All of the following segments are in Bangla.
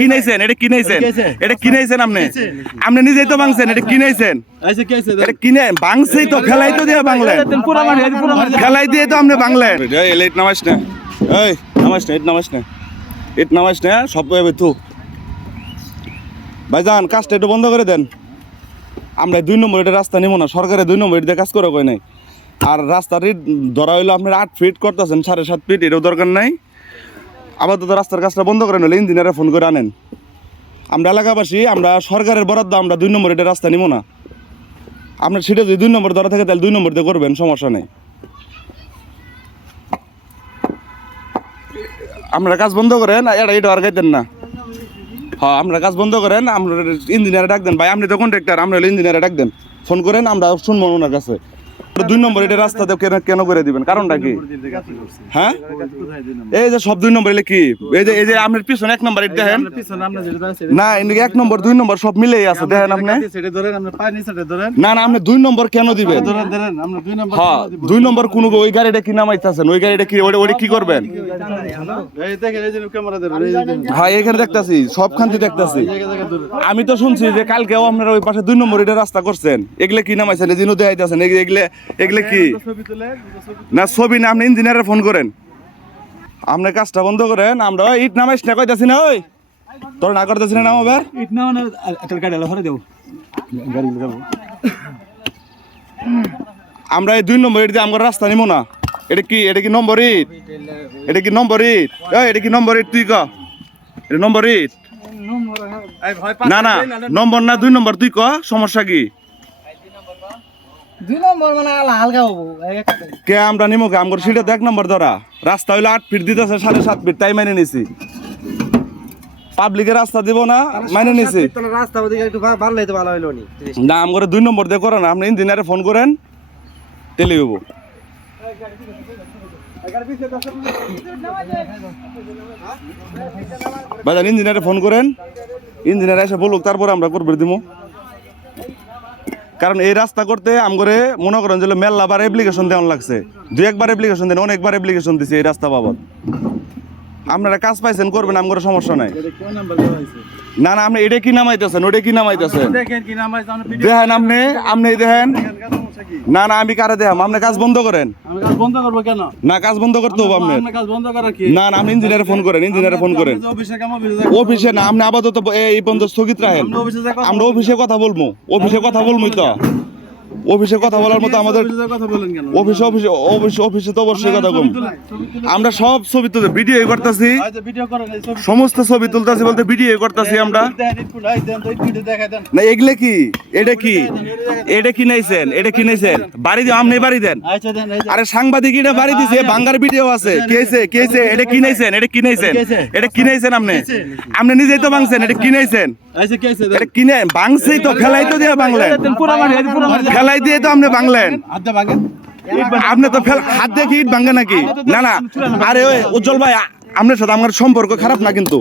কিনাইছেন এটা কিনাইছেন এটা কিনাইছেন আপনি নিজেই তো ভাঙছেন এটা কিনাইছেন এটা কিনে ভাঙছেই তো খেলাই তো দিয়ে বাংলেন খেলাই দিয়ে তো আপনি বাংলেন লেট নামাস না এই নামাস না এট নামাস না সব তো ভাইজান কাজটা একটু বন্ধ করে দেন আমরা 2 নম্বর এটা রাস্তা নিব না সরকারে 2 নম্বর এটা কাজ করে কই নাই আর রাস্তার ধরা হইলো আপনার 8 ফিট করতেছেন 7.5 ফিট এটাও দরকার নাই আপাতত রাস্তার কাজটা বন্ধ করে নিলে ইঞ্জিনিয়ারে ফোন করে আনেন আমরা এলাকাবাসী আমরা সরকারের বরাদ্দ আমরা 2 নম্বর এটা রাস্তা নিব না আপনার সেটা যদি 2 নম্বর ধরা থাকে তাহলে 2 নম্বর দিয়ে করবেন সমস্যা নেই আপনারা কাজ বন্ধ করেন এটা আর গাইতেন না হ্যাঁ আপনারা কাজ বন্ধ করেন আমরা ইঞ্জিনিয়ারে ডাক দেন ভাই আপনি তো কন্ট্রাক্টর আমরা ইঞ্জিনিয়ারে ডাক দেন ফোন করেন আমরা শুনবো ওনার কাছে 2 নম্বর এটা রাস্তাতে কেন করে দিবেন কারণটা কি হ্যাঁ এই যে সব 2 নম্বর এলে কি এই যে আপনার পিছনে 1 নম্বর এটা দেখেন না এদিকে 1 নম্বর 2 নম্বর সব মিলেই আছে দেখেন আপনি না আপনি 2 নম্বর কেন দিবেন হ্যাঁ 2 নম্বর কোন ওই গাড়িটা কি নামাইতেছেন ওই গাড়িটা কি ওটা কি করবেন হ্যাঁ এখানে দেখতাছি সবখানতে দেখতাছি আমি তো শুনছি যে কালকেও আপনারা ওই পাশে 2 নম্বর এটা রাস্তা করছেন এগুলা কি নামাইছেন এই দিনও দেখাইতেছেন এগুলা কি না ছবি না আপনি ইঞ্জিনিয়ারে ফোন করেন আপনি কাজটা বন্ধ করেন আমরা ইট নামাইস না কইতাছি না ওই তোর না করতেছি না আবার ইট না না এত গাড়ি হরে দেব গাড়ি লাগাবো আমরা এই 2 নম্বর ইট দিয়ে আমরা রাস্তা নিব না এটা কি নম্বর ইট এটা কি নম্বর ইট এটা কি নম্বর ইট তুই ক এটা নম্বর ইট না নম্বর না 2 নম্বর তুই ক সমস্যা কি 2 নম্বর মানে হালকা হবো কে আমরা নিমো কে আমগর সিটে 1 নম্বর ধরা রাস্তা হইলো 8 ফিট দিতেছে 7.5 ফিট তাই মেনে নিছি পাবলিকের রাস্তা দিব না মেনে নিছি রাস্তা ওদিকে একটু ভালো হইতো ভালো হইলো নি না আমগরে 2 নম্বর দিয়ে করেন আপনি ইঞ্জিনিয়ারে ফোন করেন তেলে হইব বাজান ইঞ্জিনিয়ারে ফোন করেন ইঞ্জিনিয়ার এসে বলুক তারপর আমরা করবে দিব কারণ এই রাস্তা করতে আমগরে মনে করেন যে মেলাবার অ্যাপ্লিকেশন দেওয়ান লাগছে 2-1 বার অ্যাপ্লিকেশন দেন অনেকবার অ্যাপ্লিকেশন দিছি এই রাস্তা বাবদ আপনারা কাজ পাইছেন করবেন আমগরে সমস্যা নাই না আপনি এটা কি নামাইতেছেন ওটা কি নামাইতেছেন দেখেন আপনি দেখেন না আমি কারে দেখাম আপনি কাজ বন্ধ করেন কাজ বন্ধ করবো কেন না কাজ বন্ধ করতে হবে আপনার কাজ বন্ধ করার কি না আপনি ইঞ্জিনিয়ারে ফোন করেন অফিসে না আপনি আপাতত এই পর্যন্ত স্থগিত রাখেন আমরা অফিসে কথা বলবো তো অফিসে কথা বলার মতো আমাদের অফিসে তো অবশ্যই কথা বলবো আমরা সব ছবি তুলতে ভিডিও করতেছি সমস্ত ছবি তুলতেছি বলতে ভিডিও করতেছি আমরা না এগুলো কি এটা কি নাইছেন বাড়ি দিয়ে আপনি বাড়ি দেন আরে সাংবাদিক এটা বাড়ি দিছে বাঙ্গার ভিডিও আছে কেছে এটা কি নাইছেন এটা কিনাইছেন আপনি নিজেই তো ভাঙছেন এটা কিনাইছেন এটা কিনে ভাঙছেই তো খেলাই তো দিয়ে বাংলেন খেলাই দিয়ে তো আপনি বাংলেন আপনি তো হাত দিয়ে ইট ভাঙে নাকি না আরে ওই উজ্জ্বল ভাই আপনার সাথে আমার সম্পর্ক খারাপ না কিন্তু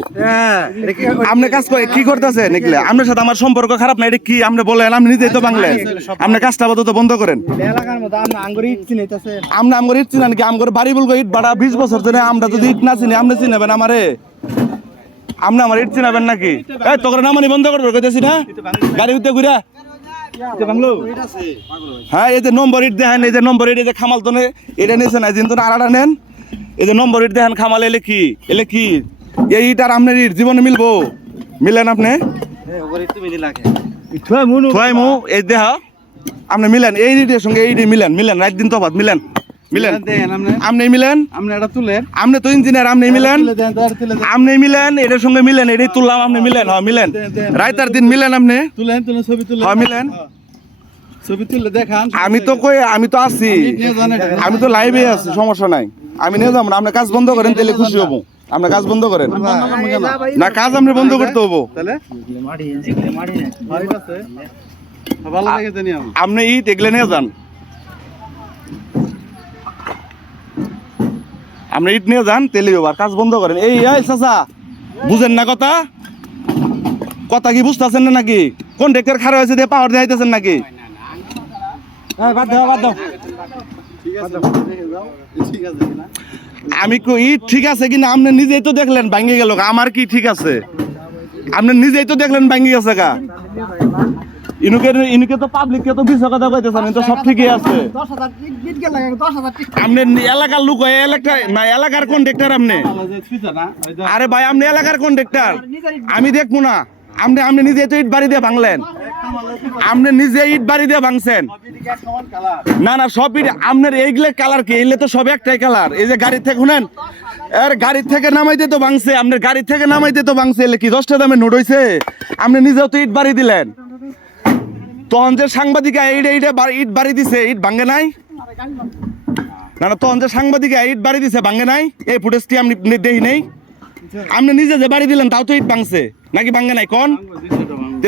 আপনি কাজ করে কি করতেছেন এগুলা আপনার সাথে আমার সম্পর্ক খারাপ না এটা কি আপনি বলেন আপনি নিজেই তো বাংলেন আপনি কাজটা আপাতত বন্ধ করেন আমরা আমগর ইট চিনেন কি আমগর বাড়ি বলবো ইট ভাড়া 20 বছর ধরে আমরা যদি ইট না চিনি আপনি চিনেবেন আমারে আপনি আমার ইট চিনাবেন নাকি এই তোর নামানি বন্ধ করবে কইতেছি না গাড়ি উঠতে ঘুরা হ্যাঁ এই যে নম্বর ইট দেখেন এই যে নম্বর ইট এই যে খামাল তো এটা নিয়েছেন না কিন্তু আড়াটা নেন এই যে নম্বর ইট দেখেন খামাল এলে কি এই ইট আর আপনার ইট জীবনে মিলেন আপনি এই দেহ আপনি মিলেন এই ইটের সঙ্গে এই ইট মিলেন রাত দিন তফাৎ মিলেন আপনি মিলেন আপনি তো ইঞ্জিনিয়ার আপনি মিলেন এটার সঙ্গে মিলেন এটাই তুললাম আপনি মিলেন হ্যাঁ মিলেন রাইতার দিন মিলেন আপনি হ্যাঁ মিলেন আমি তো আছি আমি তো লাইভে আছি সমস্যা নাই আমি নিয়ে যাবো আপনি কাজ বন্ধ করেন তাহলে খুশি হবো আপনি কাজ বন্ধ করেন না কাজ আপনি বন্ধ করতে হবো আপনি ইট এগুলো নিয়ে যান আপনি ইট নিয়ে যান তেলে কাজ বন্ধ করেন এই চাচা বুঝেন না কথা কি বুঝতেছেন না নাকি কোন ডেকের খারাপ হয়েছে দিয়ে পাওয়ার দেখাইতেছেন নাকি আমি ইট ঠিক আছে কিনা আপনি নিজেই তো দেখলেন ভাঙে গেল আমার কি ঠিক আছে আপনি নিজেই তো দেখলেন ভাঙ্গি গেছে গা। ইনুকে তো পাবলিককে তো বিশ কথা কইতেছেন, তো সব ঠিকই আছে। আপনি এলাকার লোক হয়ে এলাকার কন্ট্রাক্টর আপনি। আরে ভাই আপনি এলাকার কন্ট্রাক্টর, আমি দেখবো না। আপনি নিজে তো ইট বাড়ি দিয়ে ভাঙলেন, আপনি নিজে ইট বাড়ি দিয়ে ভাঙছেন। না না সব ইট আপনার এইগুলো কালার কি? এগুলো তো সব একটাই কালার। এই যে গাড়ি থেকে শুনেন, আর গাড়ির থেকে নামাইতে তো ভাঙছে, আপনার গাড়ি থেকে নামাইতে তো ভাঙছে। এলে কি 10টা দামে নোট হইছে? আপনি নিজেও তো ইট বাড়ি দিলেন, তখন যে সাংবাদিক ইট বাড়ি দিছে, ইট ভাঙে নাই? না না তখন যে সাংবাদিক ইট বাড়ি দিছে ভাঙে নাই? এই ফুটেজটি আমি দেখি নেই। আপনি নিজে যে বাড়ি দিলেন তাও তো ইট ভাঙছে নাকি ভাঙে নাই কোন?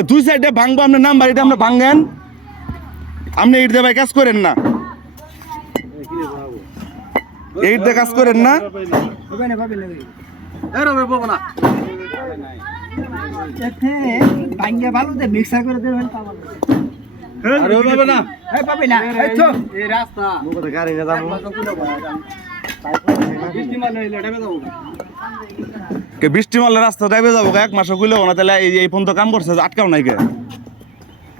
দুই সাইডে ভাঙবো, আপনার নাম বাড়িটা আপনি ভাঙেন। আপনি ইট দিয়ে ভাই কাজ করেন না, ইট দিয়ে কাজ করেন না। বৃষ্টি মারলে রাস্তা ড্রাইভে যাবো, 1 মাসও গুলো না, তাহলে এই ফোন তো কাম করছে, আটকাও নাই কে?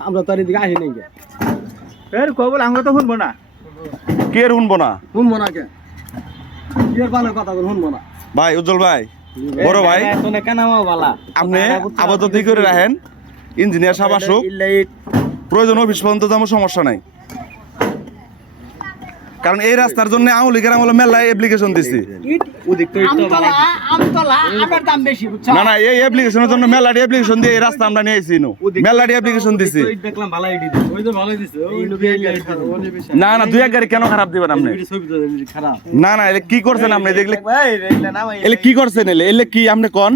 আমরা তো আর এদিকে আসি নাই কে? আমরা তো শুনবো না, কে শুনবো না? শুনবো না কে? কি আর ভালো কথা শুনবো না ভাই উজ্জ্বল ভাই, বড় ভাই, আপনি আপাতত করে রাখেন। ইঞ্জিনিয়ার সাহেব আসুক, প্রয়োজন অফিস পর্যন্ত যাবো, সমস্যা নাই। কারণ এই রাস্তার জন্য আওয়ামী লীগের আমলে মেলা অ্যাপ্লিকেশন দিছি। না না এই অ্যাপ্লিকেশনের জন্য মেলাটি অ্যাপ্লিকেশন দিয়ে এই রাস্তা আমরা নিয়ে আইছি, মেলাটি অ্যাপ্লিকেশন দিছি। না না 2-1 গাড়ি কেন খারাপ দিবেন আপনি? না না এলে কি করছেন আপনি? দেখলে এলে কি করছেন? এলে কি আপনি কোন?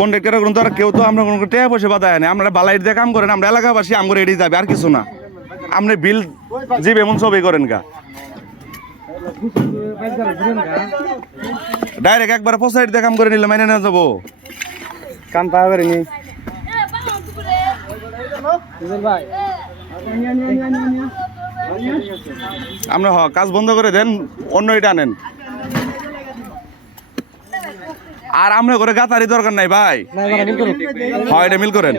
কন্ট্রাক্টর গ্রন্থ আর কেউ তো আমরা কোনো টাকা পয়সা বাধায় না। আমরা বালাইট দিয়ে কাম করেন, আমরা এলাকাবাসী আমগরে এড়িয়ে যাবে, আর কিছু না। আপনি বিল যে এমন সবই করেন গা, ডাইরেক্ট একবার পোসাইট দিয়ে কাম করে নিলে মাইনে না যাবো। কাম পাওয়া করেনি আপনি কাজ বন্ধ করে দেন, অন্য এটা আনেন। আর আমরা করে গাতারি দরকার নাই ভাই, হয় এটা মিল করেন।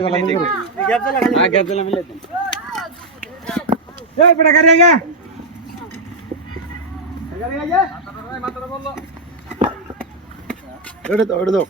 ওটা তো